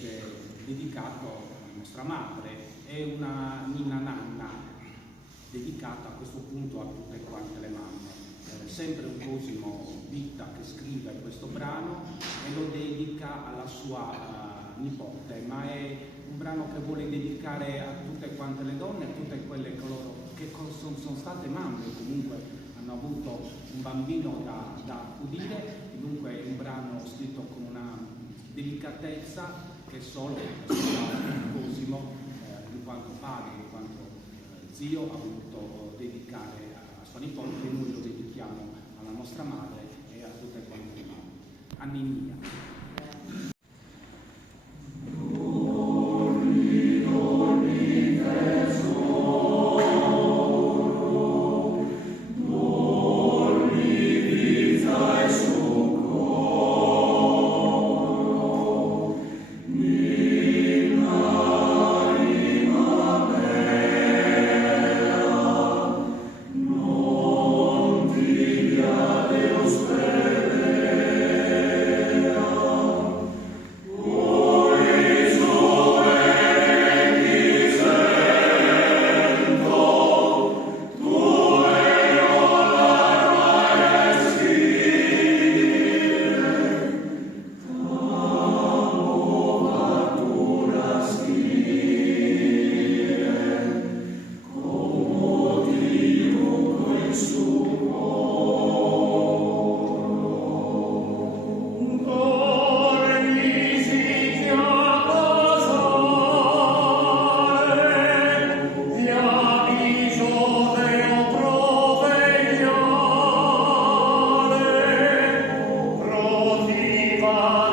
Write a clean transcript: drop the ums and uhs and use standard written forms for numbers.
invece dedicato alla nostra madre, è una ninna nanna dedicata a questo punto a tutte quante le mamme. Sempre un Cosimo Vitta che scrive questo brano e lo dedica alla sua nipote, ma è un brano che vuole dedicare a tutte quante le donne, a tutte quelle coloro che sono state mamme, comunque hanno avuto un bambino da accudire. Dunque è un brano scritto con una delicatezza che solo Cosimo, in quanto padre, in quanto zio, ha voluto dedicare a sua nipote, e noi lo dedichiamo alla nostra madre e a tutte quante le mamme. A Ninnia. Viva